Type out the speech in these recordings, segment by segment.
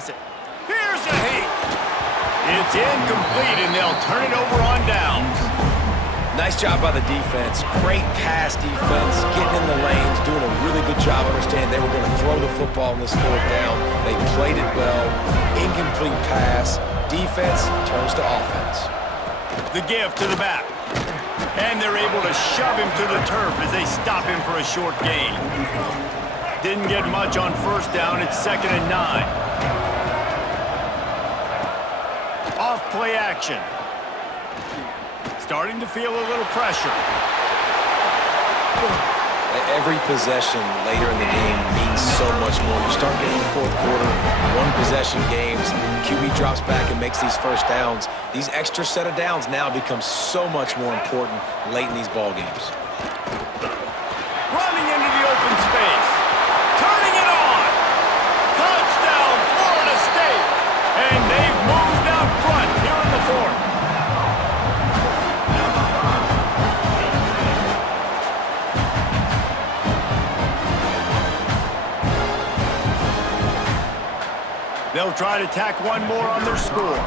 toss it. Here's a heat. It's incomplete, and they'll turn it over on downs. Nice job by the defense. Great pass defense, getting in the lanes, doing a really good job understanding they were going to throw the football in this fourth down. They played it well. Incomplete pass. Defense turns to offense. The give to the back. And they're able to shove him to the turf as they stop him for a short gain. Didn't get much on first down. It's 2nd and 9. Off play action. Starting to feel a little pressure. Every possession later in the game means so much more. You start getting the fourth quarter, one-possession games, QB drops back and makes these first downs. These extra set of downs now become so much more important late in these ball games. Running into the open space. Turning it on. Touchdown, Florida State. And they've moved out front here in the fourth. They'll try to tack one more on their score.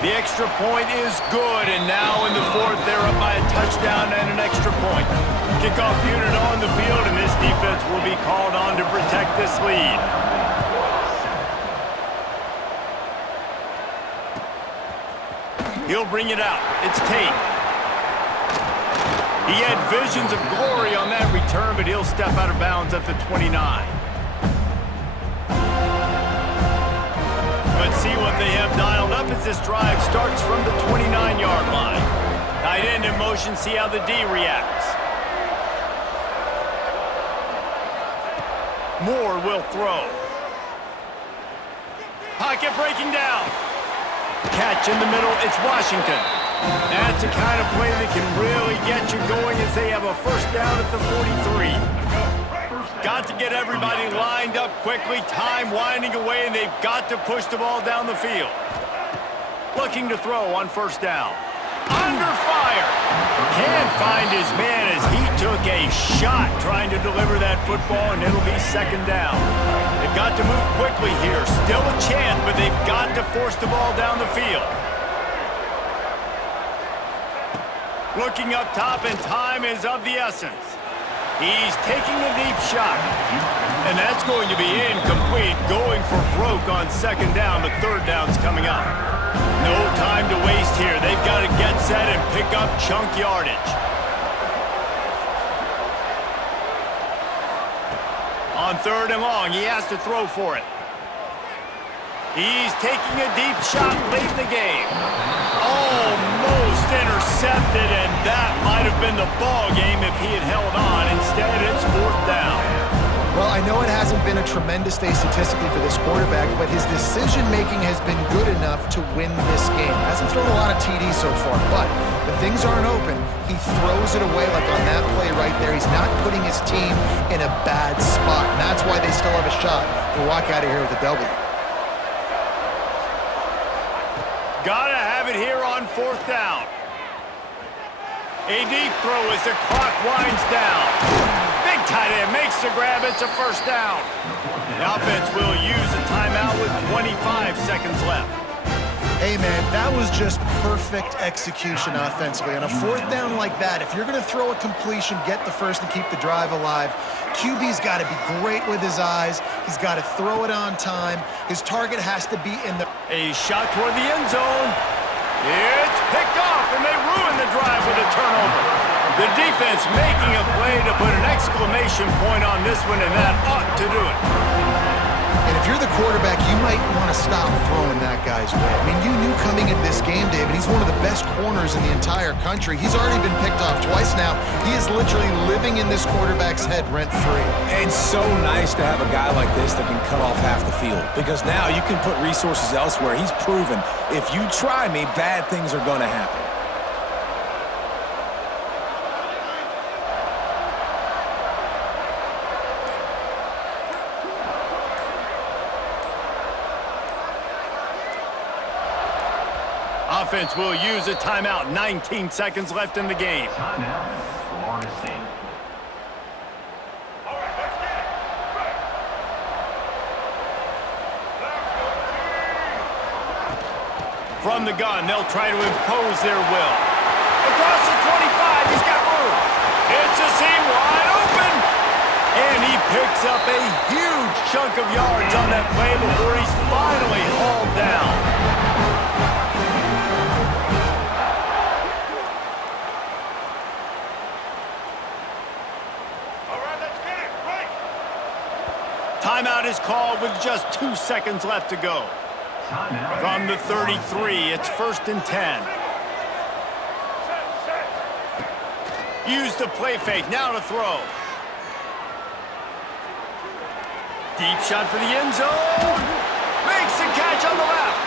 The extra point is good, and now in the fourth, they're up by a touchdown and an extra point. Kickoff unit on the field, and this defense will be called on to protect this lead. He'll bring it out. It's Tate. He had visions of glory on that return, but he'll step out of bounds at the 29. Let's see what they have dialed up as this drive starts from the 29-yard line. Tight end in motion, see how the D reacts. Moore will throw. Pocket breaking down. Catch in the middle, it's Washington. That's the kind of play that can really get you going as they have a first down at the 43. Got to get everybody lined up quickly, time winding away, and they've got to push the ball down the field. Looking to throw on first down. Under fire. Can't find his man as he took a shot trying to deliver that football, and it'll be 2nd down. They've got to move quickly here. Still a chance, but they've got to force the ball down the field. Looking up top, and time is of the essence. He's taking a deep shot. And that's going to be incomplete. Going for broke on 2nd down, but 3rd down's coming up. No time to waste here. They've got to get set and pick up chunk yardage. On 3rd and long, he has to throw for it. He's taking a deep shot late in the game. Almost intercepted, and that might have been the ball game if he had held on. Instead, it's 4th down. Well, I know it hasn't been a tremendous day statistically for this quarterback, but his decision-making has been good enough to win this game. Hasn't thrown a lot of TDs so far, but when things aren't open, he throws it away like on that play right there. He's not putting his team in a bad spot, and that's why they still have a shot to walk out of here with a W. Gotta have it here on 4th down. A deep throw as the clock winds down. Big tight end makes the grab. It's a first down. The offense will use a timeout with 25 seconds left. Hey, man, that was just perfect execution offensively. On a 4th down like that, if you're going to throw a completion, get the first and keep the drive alive. QB's got to be great with his eyes. He's got to throw it on time. His target has to be in the... A shot toward the end zone. It's picked off, and they ruin the drive with a turnover. The defense making a play to put an exclamation point on this one, and that ought to do it. And if you're the quarterback, you might want to stop throwing that guy's way. I mean, you knew coming into this game, David, he's one of the best corners in the entire country. He's already been picked off twice now. He is literally living in this quarterback's head rent-free. It's so nice to have a guy like this that can cut off half the field, because now you can put resources elsewhere. He's proven, if you try me, bad things are going to happen. Offense will use a timeout. 19 seconds left in the game. Timeout, Florida State. From the gun, they'll try to impose their will. Across the 25, he's got room. It's a seam wide open. And he picks up a huge chunk of yards on that play before he's finally hauled down. Timeout is called with just 2 seconds left to go. From the 33, it's 1st and 10. Use the play fake, now to throw. Deep shot for the end zone. Makes the catch on the left.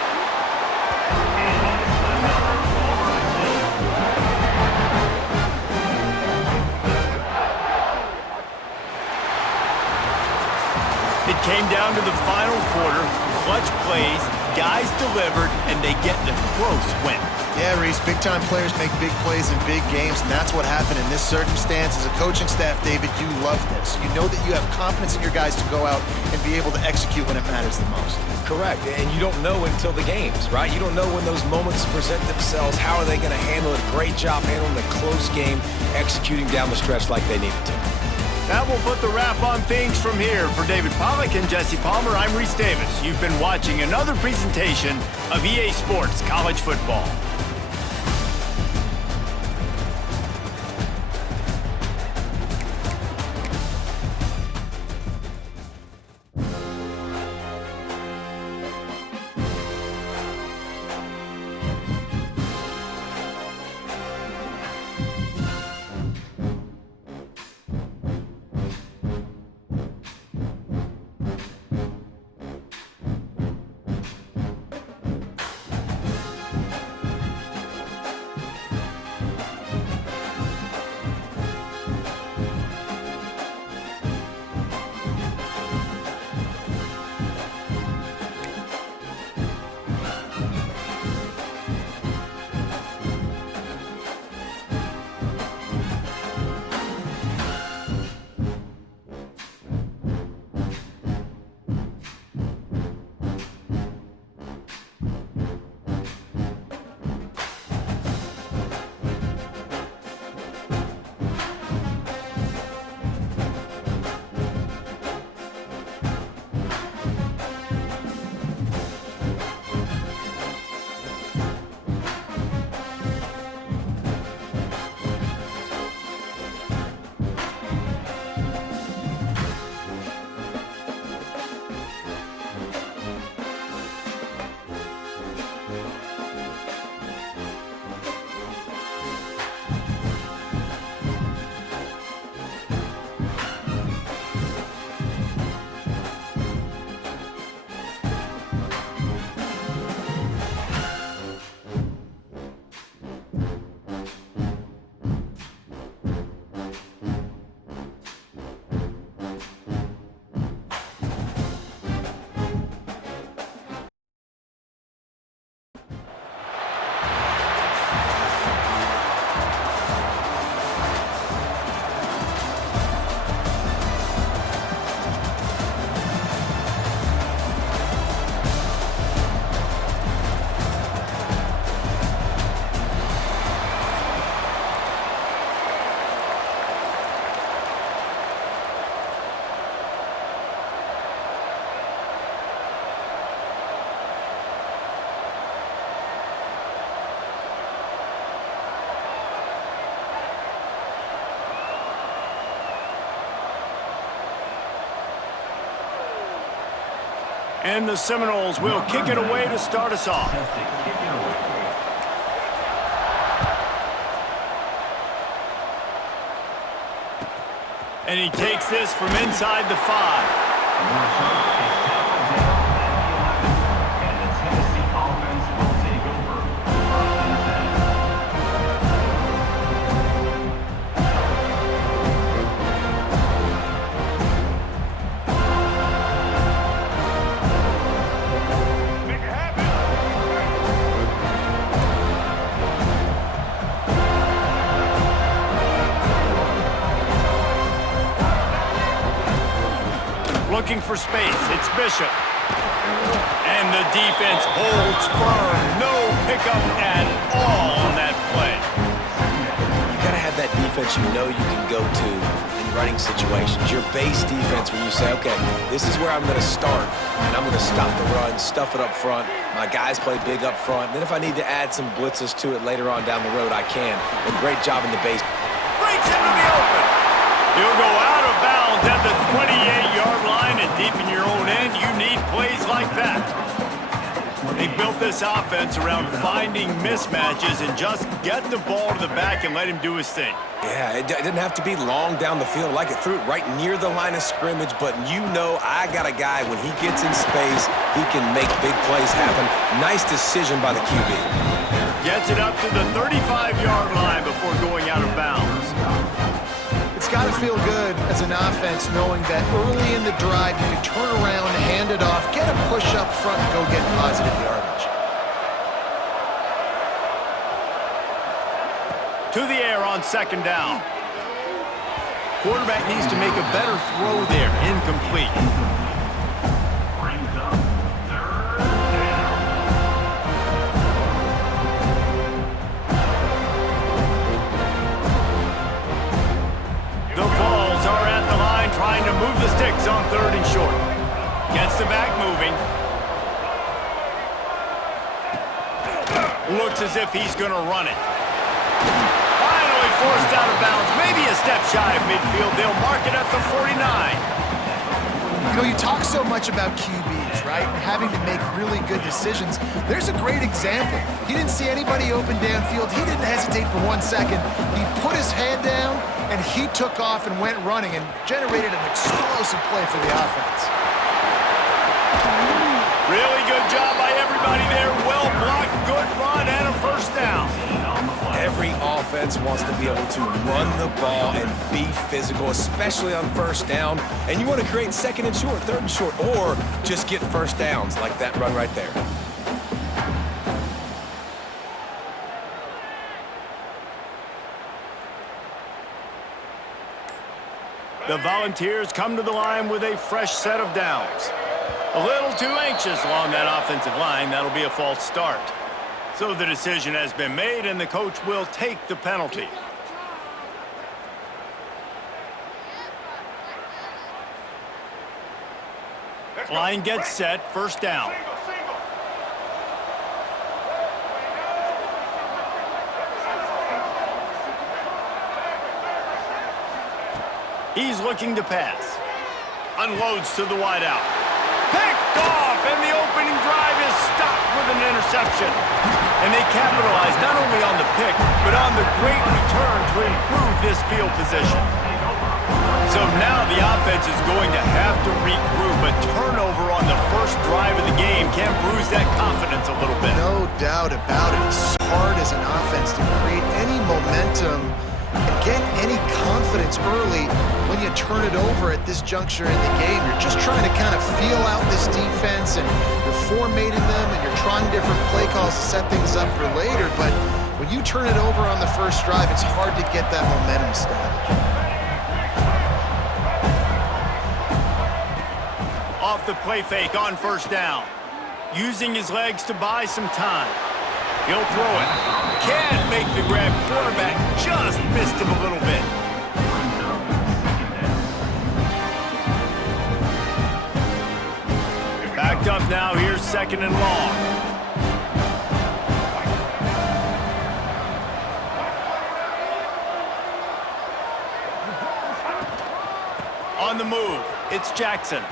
It came down to the final quarter. Clutch plays, guys delivered, and they get the close win. Yeah, Reese, big-time players make big plays in big games, and that's what happened in this circumstance. As a coaching staff, David, you love this. You know that you have confidence in your guys to go out and be able to execute when it matters the most. Correct, and you don't know until the games, right? You don't know when those moments present themselves. How are they going to handle it? Great job handling the close game, executing down the stretch like they needed to. That will put the wrap on things from here. For David Pollack and Jesse Palmer, I'm Reese Davis. You've been watching another presentation of EA Sports College Football. And the Seminoles will kick it away to start us off. And he takes this from inside the 5. Looking for space. It's Bishop. And the defense holds firm. No pickup at all on that play. You got to have that defense you know you can go to in running situations. Your base defense where you say, okay, this is where I'm going to start, and I'm going to stop the run, stuff it up front. My guys play big up front. And then if I need to add some blitzes to it later on down the road, I can. But great job in the base. Breaks into the open. He'll go out of bounds at the 28-yard line, and deep in your own end, you need plays like that. They built this offense around finding mismatches and just get the ball to the back and let him do his thing. Yeah, it didn't have to be long down the field. Like it threw it right near the line of scrimmage, but you know I got a guy, when he gets in space, he can make big plays happen. Nice decision by the QB. Gets it up to the 35-yard line before going out of bounds. It's got to feel good as an offense knowing that early in the drive you can turn around, hand it off, get a push up front, and go get positive yardage. To the air on second down. Quarterback needs to make a better throw there. Incomplete. Brings up third down. The Vols are at the line trying to move the sticks on third and short. Gets the back moving. Looks as if he's going to run it. Finally forced out of bounds. Maybe a step shy of midfield. They'll mark it at the 49. You know, you talk so much about QBs, right? And having to make really good decisions. There's a great example. He didn't see anybody open downfield. He didn't hesitate for 1 second. He put his head down, and he took off and went running and generated an explosive play for the offense. Really good job by everybody there. Well blocked, good run, and a first down. Every offense wants to be able to run the ball and be physical, especially on first down. And you want to create second and short, third and short, or just get first downs like that run right there. The Volunteers come to the line with a fresh set of downs. A little too anxious along that offensive line. That'll be a false start. So the decision has been made, and the coach will take the penalty. Line gets set, first down. He's looking to pass. Unloads to the wideout. Picked off, and the opening drive is stopped with an interception. And they capitalize not only on the pick, but on the great return to improve this field position. So now the offense is going to have to regroup. A turnover on the first drive of the game can bruise that confidence a little bit. No doubt about it. It's hard as an offense to create any momentum and get any confidence early when you turn it over at this juncture in the game. You're just trying to kind of feel out this defense, and you're formatting them, and you're trying different play calls to set things up for later. But when you turn it over on the first drive, it's hard to get that momentum established. Off the play fake on first down. Using his legs to buy some time. He'll throw it. Can't make the grab. Quarterback just missed him a little bit. Backed up now. Here's second and long. On the move, it's Jackson.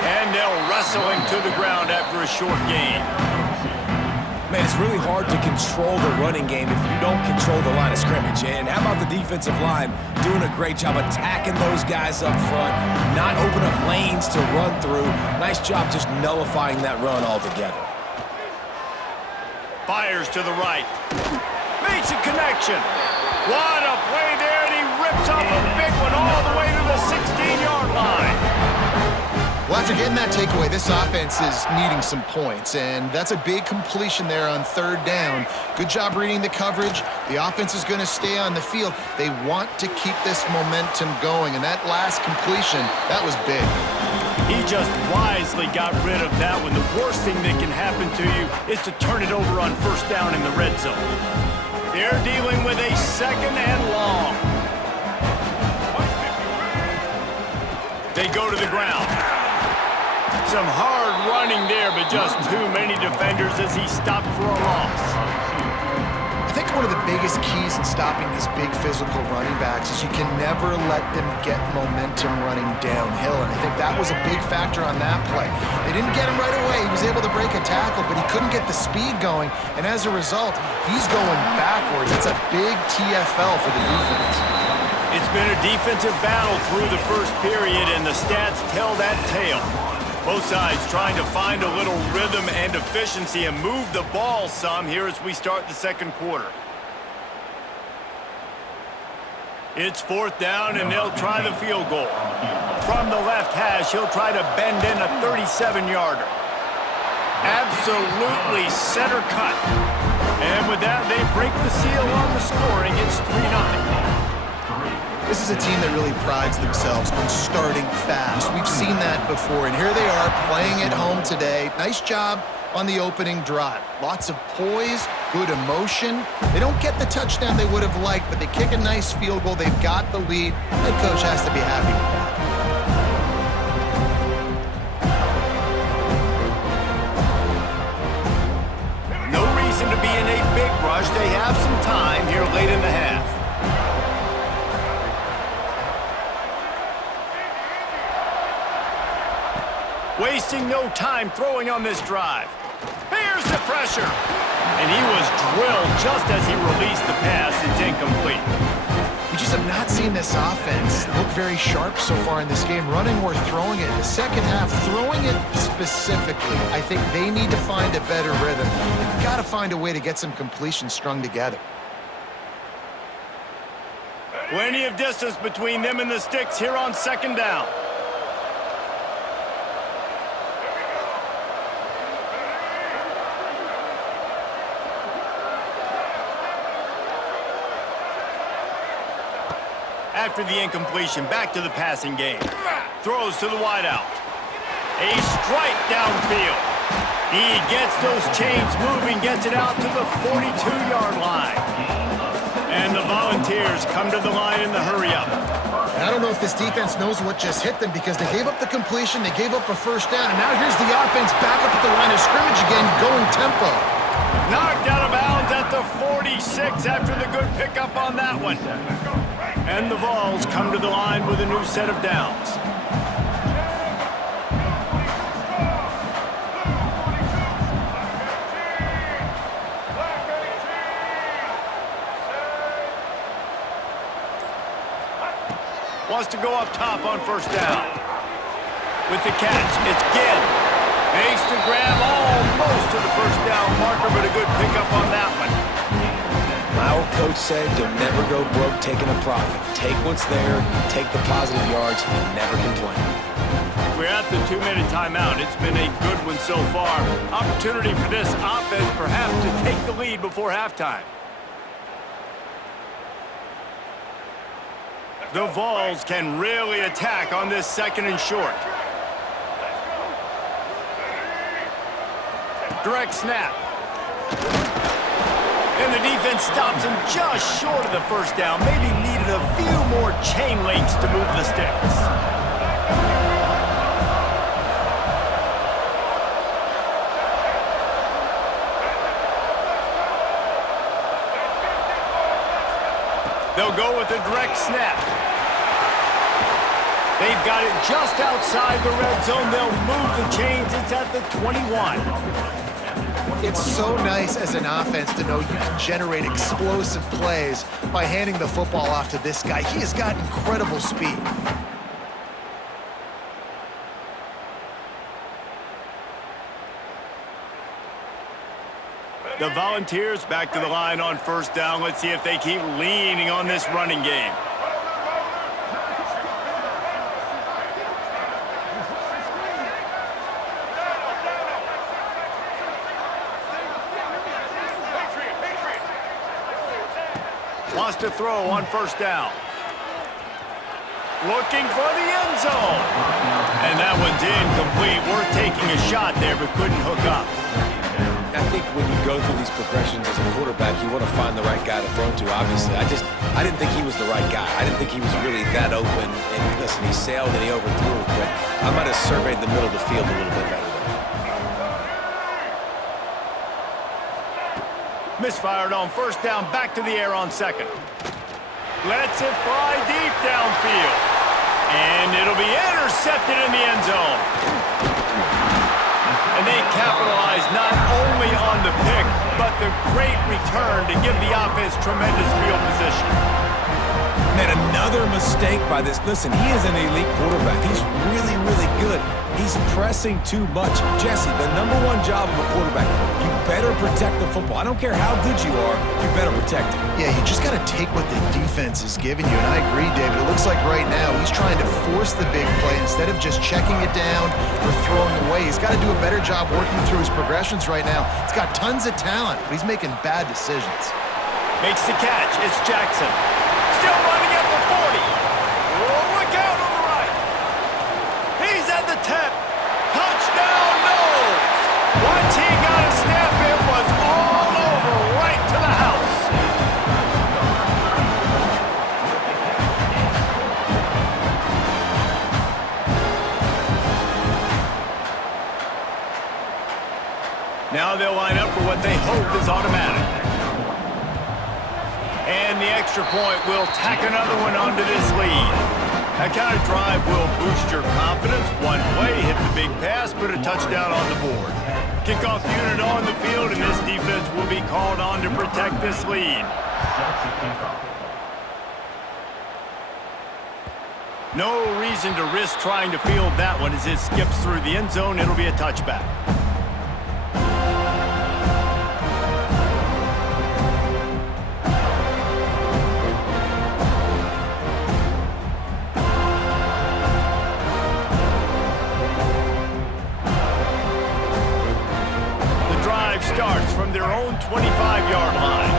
And they'll wrestle him to the ground after a short gain. Man, it's really hard to control the running game if you don't control the line of scrimmage. And how about the defensive line doing a great job attacking those guys up front, not open up lanes to run through. Nice job just nullifying that run altogether. Fires to the right. Makes a connection. What a play there, and he rips off a big one all the way to the 16-yard line. Well, after getting that takeaway, this offense is needing some points, and that's a big completion there on third down. Good job reading the coverage. The offense is going to stay on the field. They want to keep this momentum going, and that last completion, that was big. He just wisely got rid of that one. The worst thing that can happen to you is to turn it over on first down in the red zone. They're dealing with a second and long. They go to the ground. Some hard running there, but just too many defenders as he stopped for a loss. I think one of the biggest keys in stopping these big physical running backs is you can never let them get momentum running downhill, and I think that was a big factor on that play. They didn't get him right away. He was able to break a tackle, but he couldn't get the speed going, and as a result, he's going backwards. It's a big TFL for the defense. It's been a defensive battle through the first period, and the stats tell that tale. Both sides trying to find a little rhythm and efficiency and move the ball some here as we start the second quarter. It's fourth down, and they'll try the field goal. From the left hash, he'll try to bend in a 37-yarder. Absolutely center cut. And with that, they break the seal on the scoring. It's 3-0. This is a team that really prides themselves on starting fast. We've seen that before, and here they are playing at home today. Nice job on the opening drive. Lots of poise, good emotion. They don't get the touchdown they would have liked, but they kick a nice field goal. They've got the lead. Head coach has to be happy with that. No reason to be in a big rush. They have some time here late in the half. Wasting no time throwing on this drive. Here's the pressure. And he was drilled just as he released the pass. It's incomplete. We just have not seen this offense look very sharp so far in this game, running or throwing it. In the second half, throwing it specifically, I think they need to find a better rhythm. They've got to find a way to get some completions strung together. Plenty of distance between them and the sticks here on second down. After the incompletion, back to the passing game. Throws to the wideout. A strike downfield. He gets those chains moving, gets it out to the 42-yard line. And the Volunteers come to the line in the hurry-up. I don't know if this defense knows what just hit them because they gave up the completion, they gave up a first down, and now here's the offense back up at the line of scrimmage again, going tempo. Knocked out of bounds at the 46 after the good pickup on that one. And the Vols come to the line with a new set of downs. Wants to go up top on first down. With the catch, it's Ginn. Makes the grab almost to the first down marker, but a good pickup on that one. My old coach said you'll never go broke taking a profit. Take what's there, take the positive yards, and never complain. We're at the 2-minute timeout. It's been a good one so far. Opportunity for this offense perhaps to take the lead before halftime. The Vols can really attack on this second and short. Direct snap. And the defense stops him just short of the first down. Maybe needed a few more chain links to move the sticks. They'll go with a direct snap. They've got it just outside the red zone. They'll move the chains. It's at the 21. It's so nice as an offense to know you can generate explosive plays by handing the football off to this guy. He has got incredible speed. The Volunteers back to the line on first down. Let's see if they keep leaning on this running game. Wants to throw on first down. Looking for the end zone. And that one's in incomplete. Worth taking a shot there, but couldn't hook up. I think when you go through these progressions as a quarterback, you want to find the right guy to throw to, obviously. I didn't think he was the right guy. I didn't think he was really that open. And listen, he sailed and he overthrew, but I might have surveyed the middle of the field a little bit better there. Misfired on first down, back to the air on second. Lets it fly deep downfield. And it'll be intercepted in the end zone. And they capitalize not only on the pick, but the great return to give the offense tremendous field position. Man, another mistake by this. Listen, he is an elite quarterback. He's really, really good. He's pressing too much. Jesse, the number one job of a quarterback, you better protect the football. I don't care how good you are, you better protect it. Yeah, you just got to take what the defense is giving you, and I agree, David. It looks like right now he's trying to force the big play instead of just checking it down or throwing away. He's got to do a better job working through his progressions right now. He's got tons of talent, but he's making bad decisions. Makes the catch. It's Jackson. Still running at the 40. Oh, look out on the right. He's at the 10. Touchdown, Knowles. Once he got a snap, it was all over right to the house. Now they'll line up for what they hope is automatic. And the extra point will tack another one onto this lead. That kind of drive will boost your confidence. One play, hit the big pass, put a touchdown on the board. Kickoff unit on the field, and this defense will be called on to protect this lead. No reason to risk trying to field that one as it skips through the end zone. It'll be a touchback. Starts from their own 25-yard line.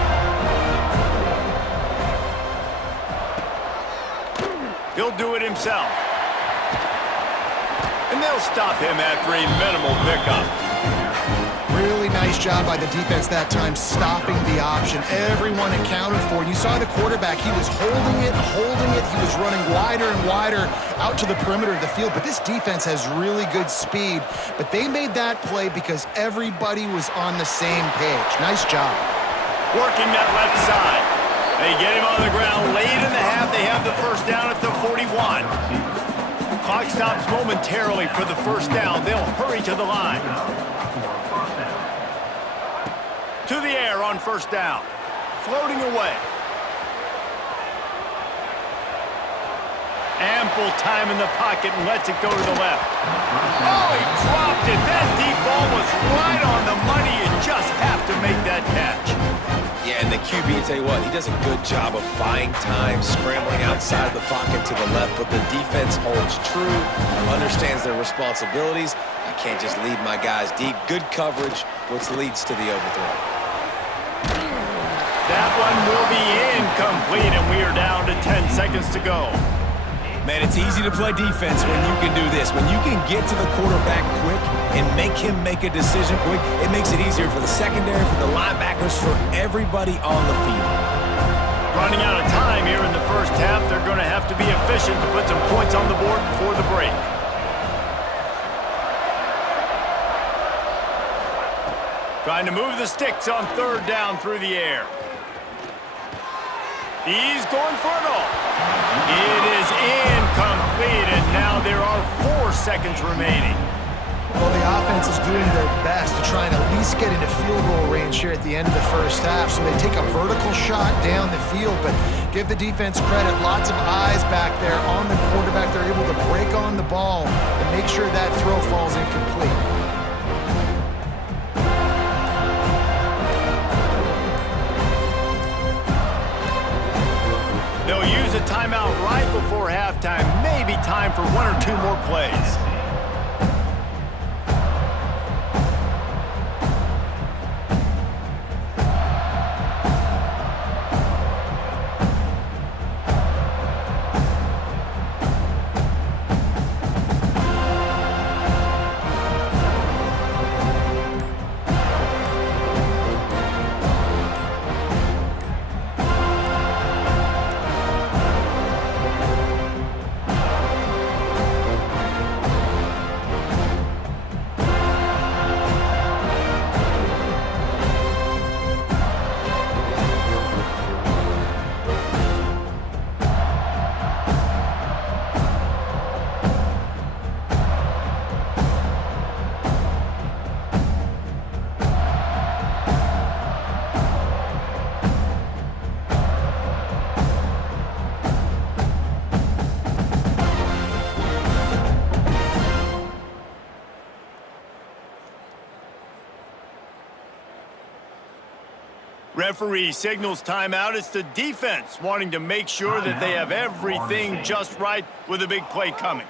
He'll do it himself. And they'll stop him after a minimal pickup. Really nice job by the defense that time, stopping the option. Everyone accounted for it. You saw the quarterback. He was holding it. He was running wider and wider out to the perimeter of the field. But this defense has really good speed. But they made that play because everybody was on the same page. Nice job. Working that left side. They get him on the ground late in the half. They have the first down at the 41. Clock stops momentarily for the first down. They'll hurry to the line. To the air on first down. Floating away. Ample time in the pocket and lets it go to the left. Oh, he dropped it. That deep ball was right on the money. You just have to make that catch. Yeah, and the QB, I tell you what, he does a good job of buying time, scrambling outside the pocket to the left, but the defense holds true, understands their responsibilities. I can't just lead my guys deep. Good coverage, which leads to the overthrow. That one will be incomplete, and we are down to 10 seconds to go. Man, it's easy to play defense when you can do this. When you can get to the quarterback quick and make him make a decision quick, it makes it easier for the secondary, for the linebackers, for everybody on the field. Running out of time here in the first half, they're going to have to be efficient to put some points on the board before the break. Trying to move the sticks on third down through the air. He's going for it all. It is incomplete, and now there are 4 seconds remaining. Well, the offense is doing their best to try and at least get into field goal range here at the end of the first half. So they take a vertical shot down the field, but give the defense credit. Lots of eyes back there on the quarterback. They're able to break on the ball and make sure that throw falls incomplete. They'll use a timeout right before halftime. Maybe time for 1 or 2 more plays. Referee signals timeout. It's the defense wanting to make sure that they have everything just right with a big play coming.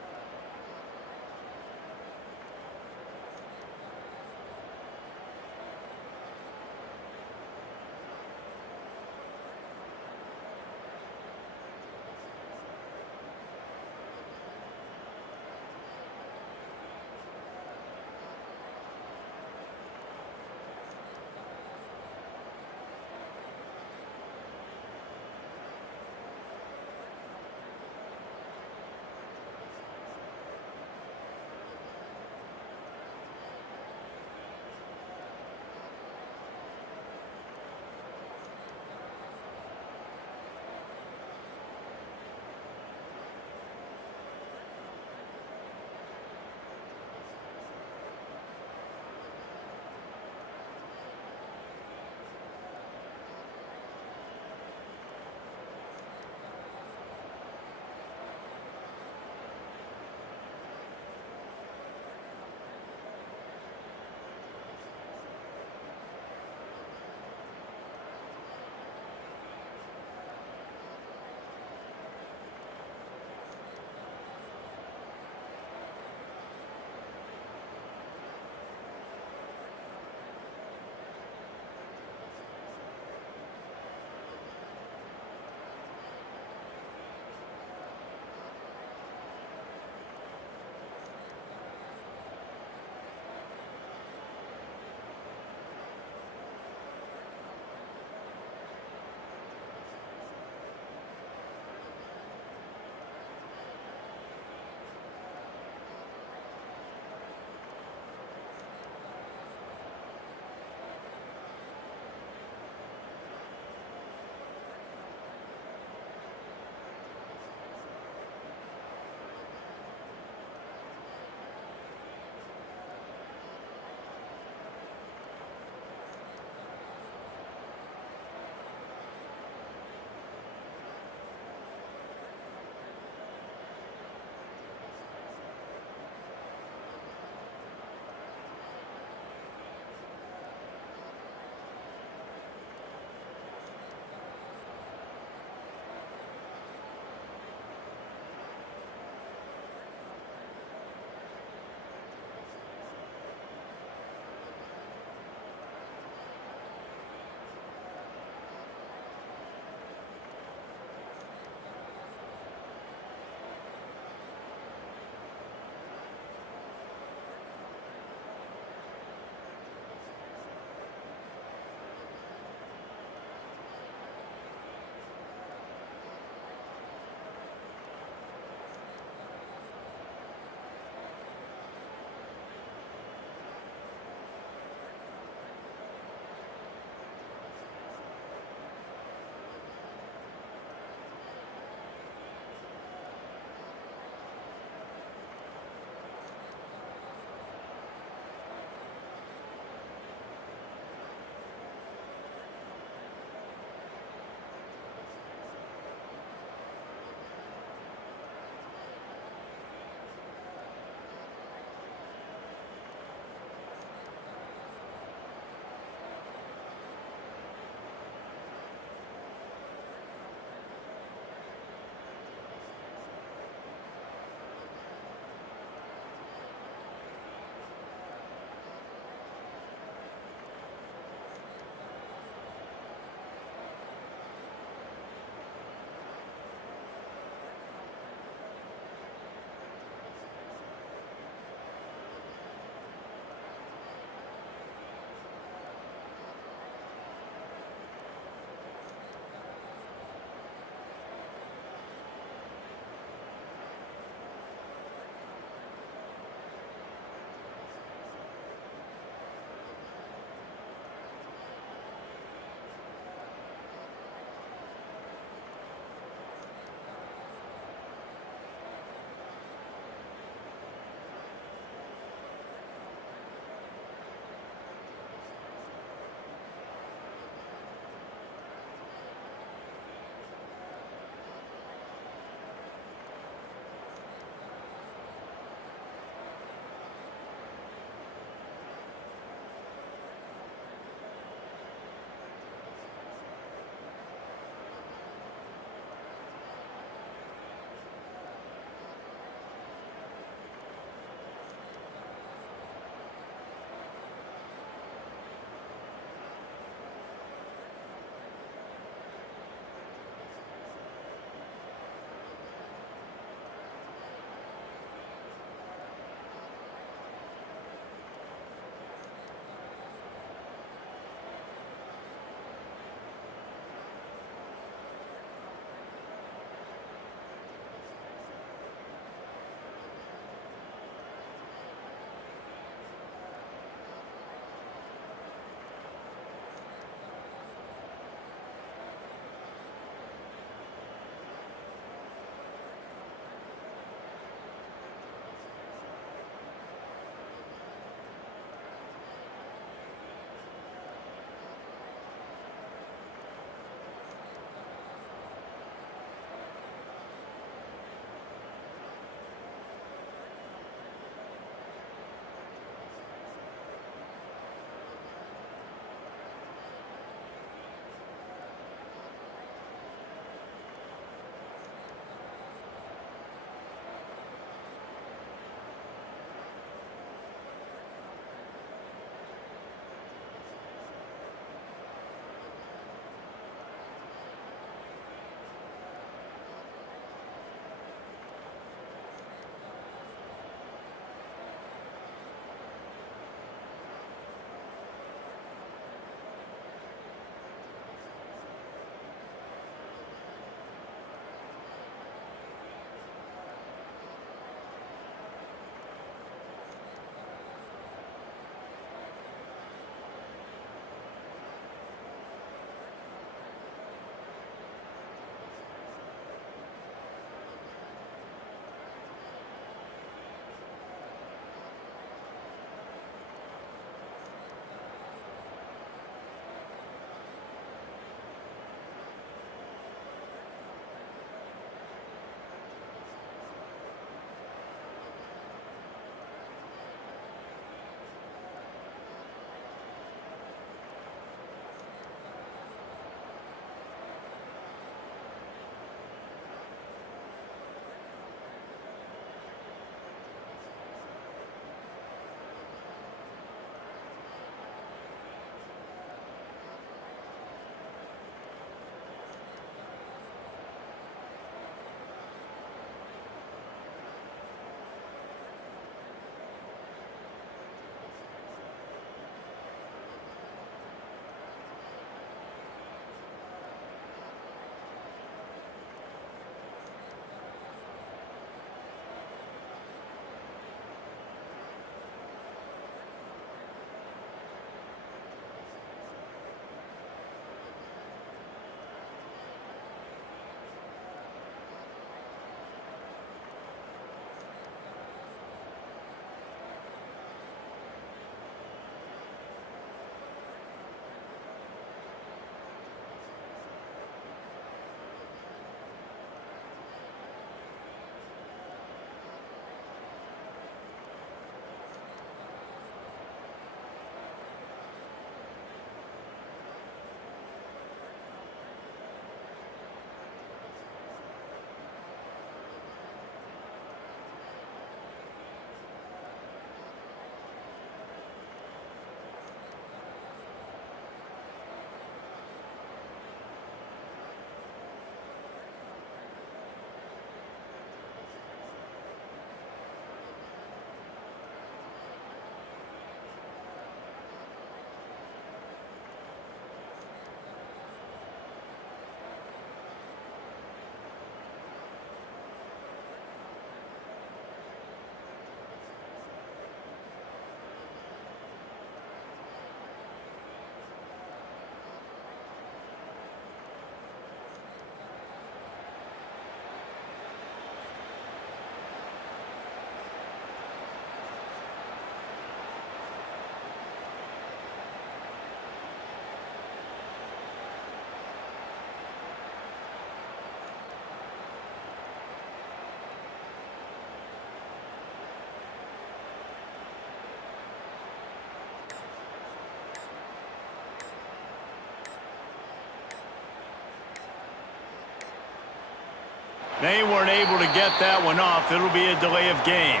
They weren't able to get that one off. It'll be a delay of game.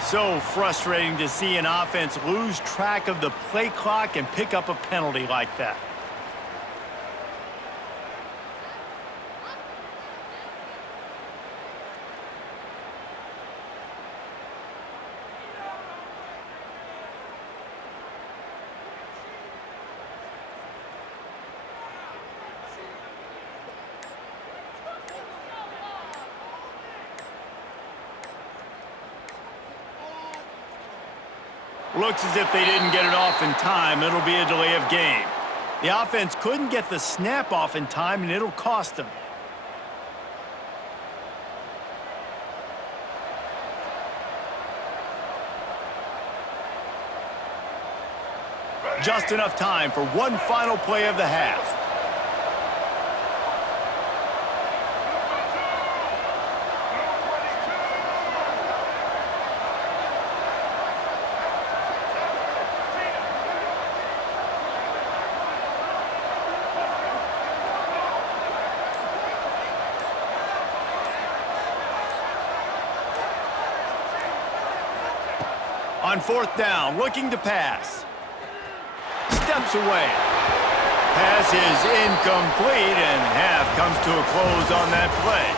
So frustrating to see an offense lose track of the play clock and pick up a penalty like that. Looks as if they didn't get it off in time. It'll be a delay of game. The offense couldn't get the snap off in time, and it'll cost them. Just enough time for one final play of the half. On fourth down, looking to pass. Steps away. Pass is incomplete, and half comes to a close on that play.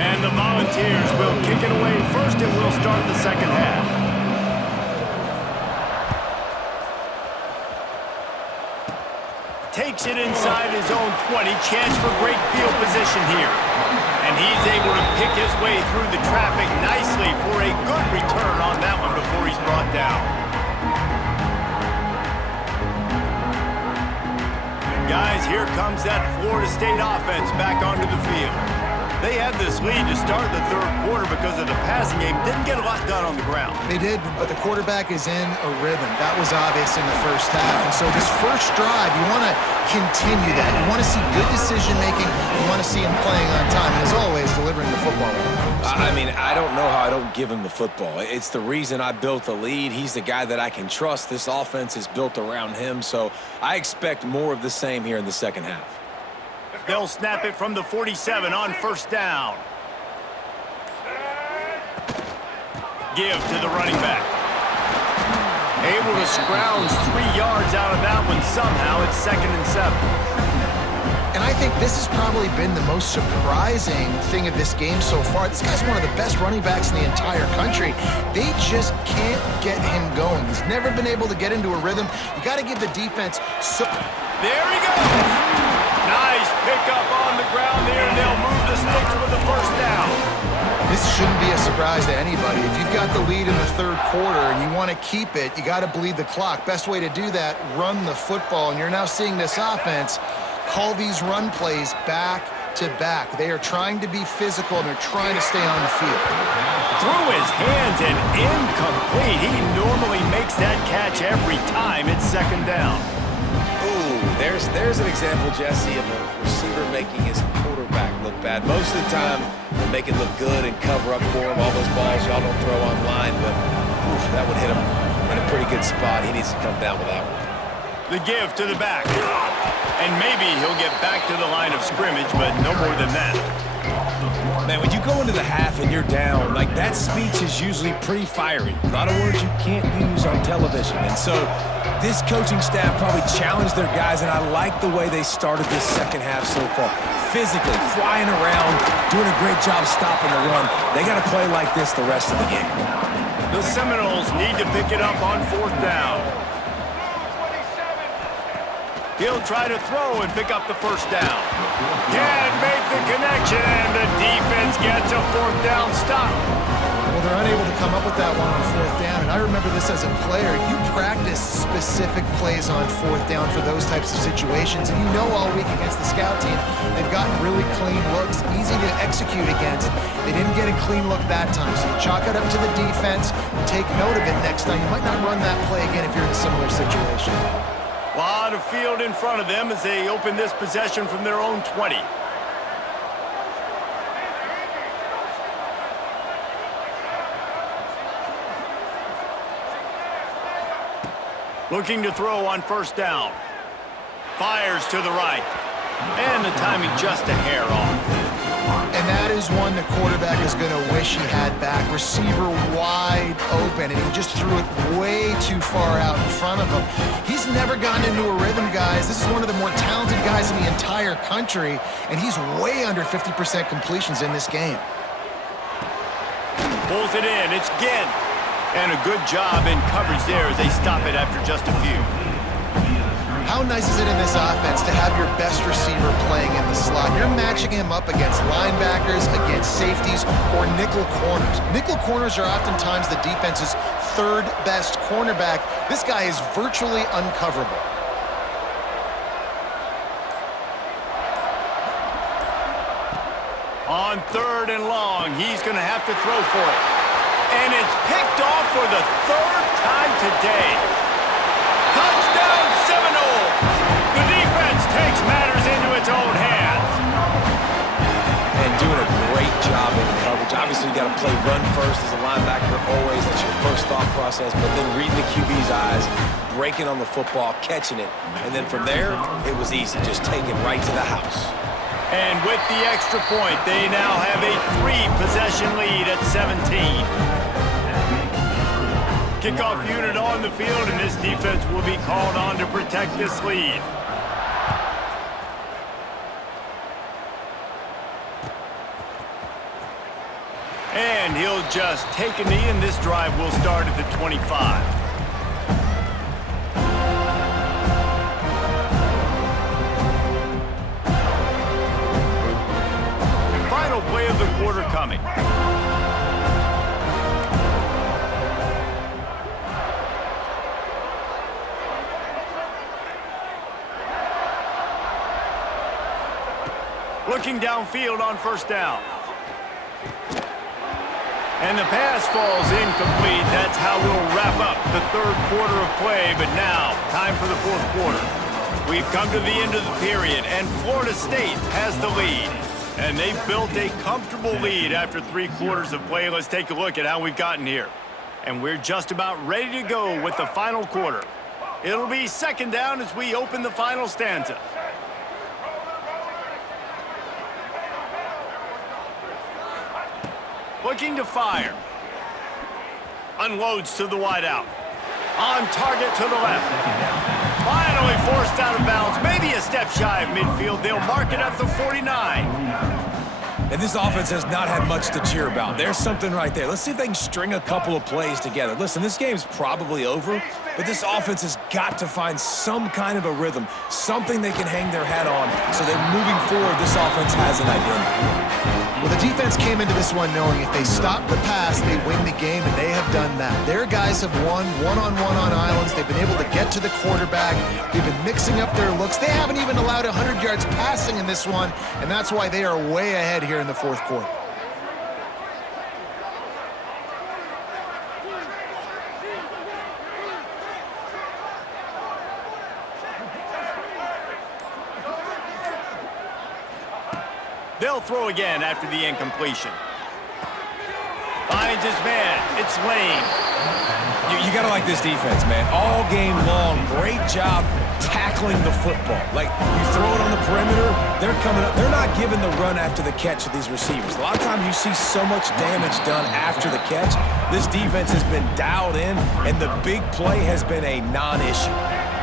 And the Volunteers will kick it away first, and we'll start the second half. Takes it inside his own 20. Chance for great field position here. And he's able to pick his way through the traffic nicely for a good return on that one before he's brought down. Guys, here comes that Florida State offense back onto the field. They had this lead to start the third quarter because of the passing game. Didn't get a lot done on the ground. They did, but the quarterback is in a rhythm. That was obvious in the first half. And so this first drive, you want to continue that. You want to see good decision-making. You want to see him playing on time. And as always, delivering the football. I mean, I don't know how I don't give him the football. It's the reason I built the lead. He's the guy that I can trust. This offense is built around him. So I expect more of the same here in the second half. They'll snap it from the 47 on first down. Give to the running back. Able to scrounge 3 yards out of that one somehow. It's 2nd and 7. And I think this has probably been the most surprising thing of this game so far. This guy's one of the best running backs in the entire country. They just can't get him going. He's never been able to get into a rhythm. You got to give the defense so... There he goes. Nice pickup on the ground there, and they'll move the sticks with the first down. This shouldn't be a surprise to anybody. If you've got the lead in the third quarter and you want to keep it, you got to bleed the clock. Best way to do that, run the football. And you're now seeing this offense call these run plays back to back. They are trying to be physical, and they're trying to stay on the field. Through his hands and incomplete. He normally makes that catch every time. It's 2nd down. Ooh, there's an example, Jesse, of a receiver making his quarterback look bad. Most of the time, they make it look good and cover up for him. All those balls y'all don't throw online, but oof, that would hit him in a pretty good spot. He needs to come down with that one. The give to the back. And maybe he'll get back to the line of scrimmage, but no more than that. Man, when you go into the half and you're down, like that speech is usually pretty fiery. A lot of words you can't use on television. And so this coaching staff probably challenged their guys, and I like the way they started this second half so far. Physically, flying around, doing a great job stopping the run. They got to play like this the rest of the game. The Seminoles need to pick it up on 4th down. He'll try to throw and pick up the first down. Can't make the connection, and the defense gets a 4th down stop. Well, they're unable to come up with that one on 4th down, and I remember this as a player. You practice specific plays on 4th down for those types of situations, and you know all week against the scout team, they've gotten really clean looks, easy to execute against. They didn't get a clean look that time, so you chalk it up to the defense, take note of it next time. You might not run that play again if you're in a similar situation. A lot of field in front of them as they open this possession from their own 20. Looking to throw on first down. Fires to the right. And the timing just a hair off. And that is one the quarterback is going to wish he had back. Receiver wide open, and he just threw it way too far out in front of him. He's never gotten into a rhythm, guys. This is one of the more talented guys in the entire country, and he's way under 50% completions in this game. Pulls it in. It's Ginn. And a good job in coverage there as they stop it after just a few. How nice is it in this offense to have your best receiver playing in the slot? You're matching him up against linebackers, against safeties, or nickel corners. Nickel corners are oftentimes the defense's third best cornerback. This guy is virtually uncoverable. On 3rd and long, he's going to have to throw for it. And it's picked off for the 3rd time today. Touchdown Seminoles! The defense takes matters into its own hands. And doing a great job in coverage. Obviously, you got to play run first as a linebacker always. That's your first thought process. But then reading the QB's eyes, breaking on the football, catching it. And then from there, it was easy. Just take it right to the house. And with the extra point, they now have a 3-possession lead at 17. Kickoff unit on the field, and this defense will be called on to protect this lead. And he'll just take a knee, and this drive will start at the 25. Final play of the quarter coming. Looking downfield on first down. And the pass falls incomplete. That's how we'll wrap up the 3rd quarter of play. But now, time for the 4th quarter. We've come to the end of the period, and Florida State has the lead. And they've built a comfortable lead after 3 quarters of play. Let's take a look at how we've gotten here. And we're just about ready to go with the final quarter. It'll be 2nd down as we open the final stanza. Looking to fire. Unloads to the wideout. On target to the left. Finally forced out of bounds. Maybe a step shy of midfield. They'll mark it at the 49. And this offense has not had much to cheer about. There's something right there. Let's see if they can string a couple of plays together. Listen, this game's probably over, but this offense has got to find some kind of a rhythm, something they can hang their hat on so that moving forward, this offense has an identity. Well, the defense came into this one knowing if they stop the pass, they win the game, and they have done that. Their guys have won one-on-one on islands. They've been able to get to the quarterback. They've been mixing up their looks. They haven't even allowed 100 yards passing in this one, and that's why they are way ahead here in the 4th quarter. They'll throw again after the incompletion. Finds his man. It's Lane. You got to like this defense, man. All game long, great job tackling the football. Like, you throw it on the perimeter, they're coming up. They're not giving the run after the catch to these receivers. A lot of times you see so much damage done after the catch. This defense has been dialed in, and the big play has been a non-issue.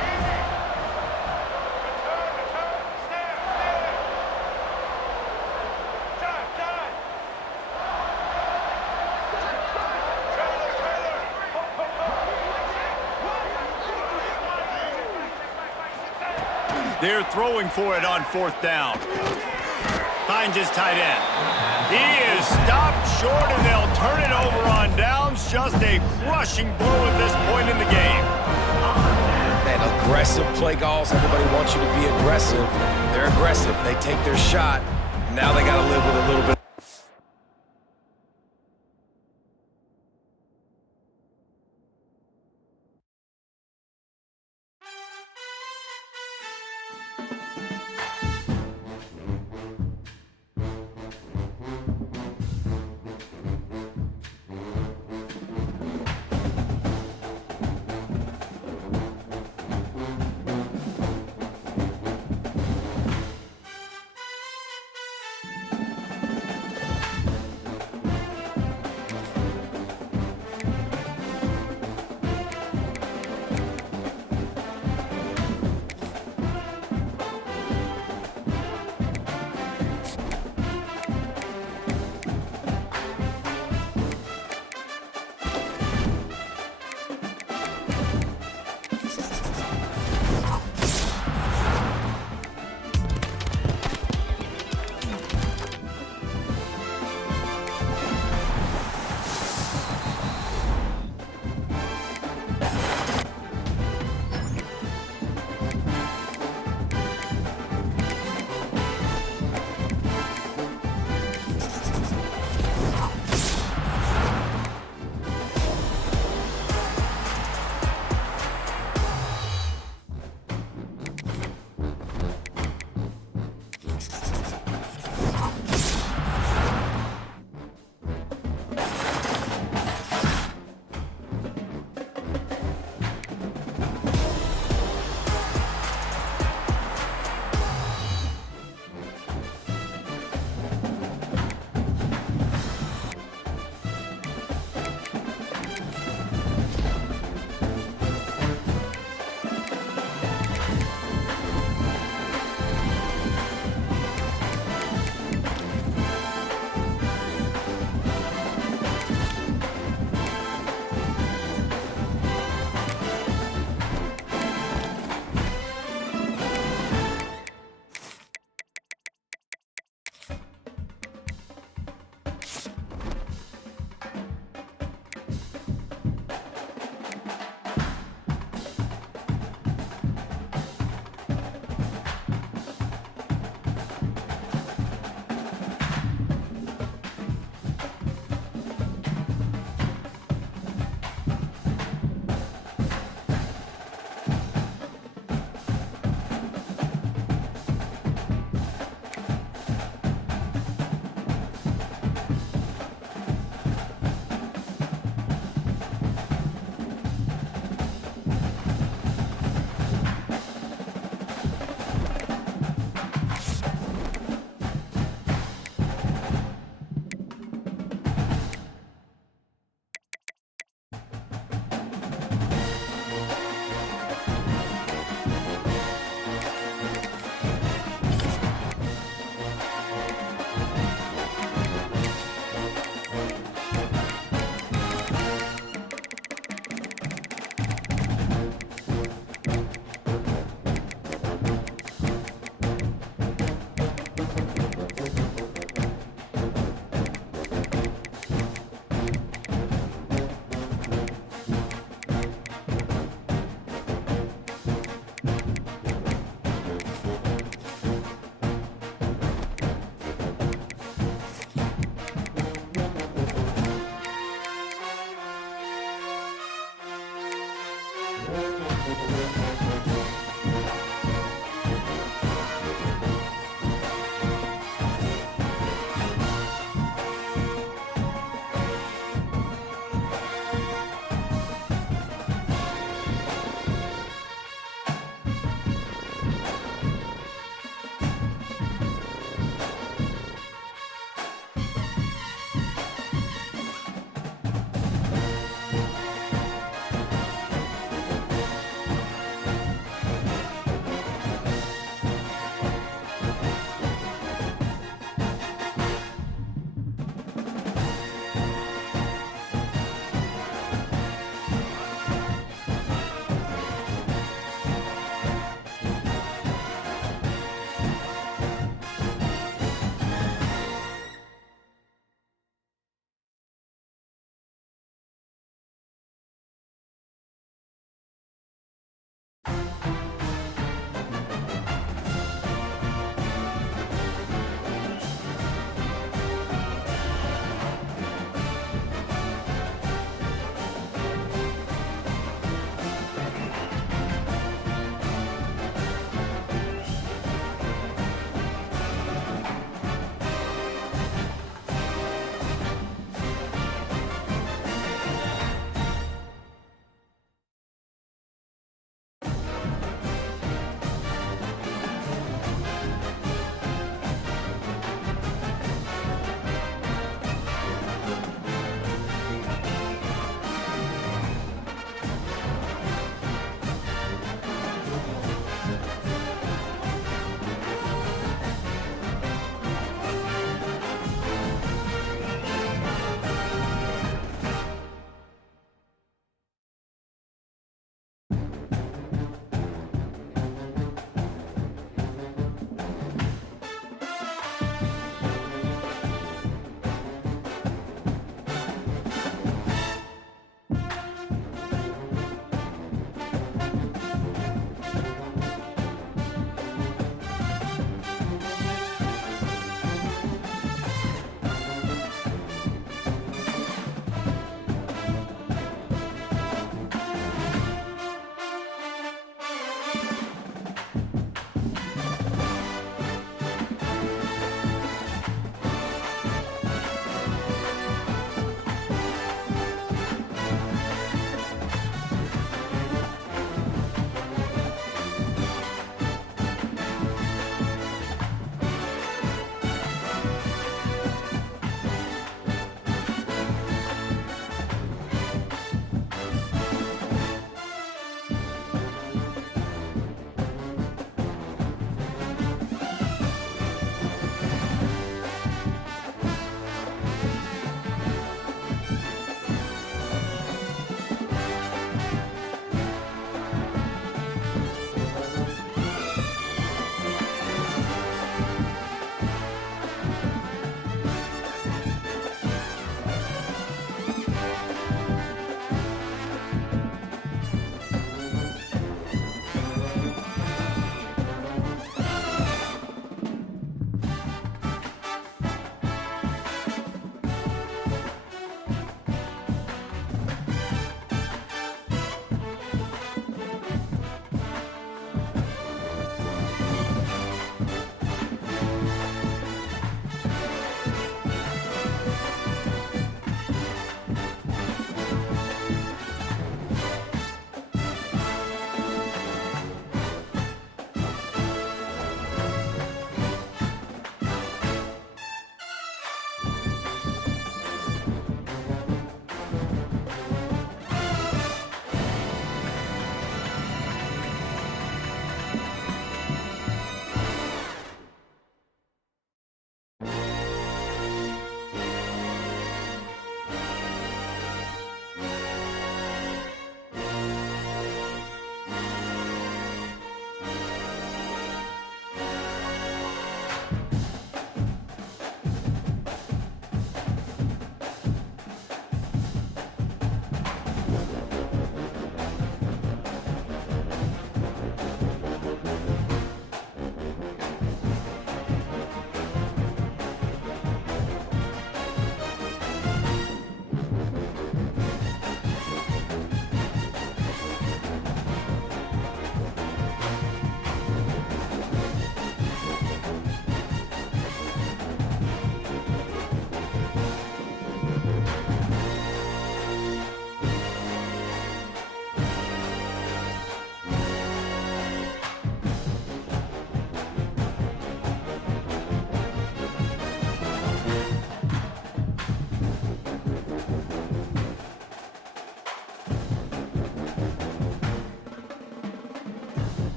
They're throwing for it on 4th down. Finds his tight end. He is stopped short, and they'll turn it over on downs. Just a crushing blow at this point in the game. Man, aggressive play calls. Everybody wants you to be aggressive. They're aggressive. They take their shot. Now they got to live with a little bit.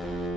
down.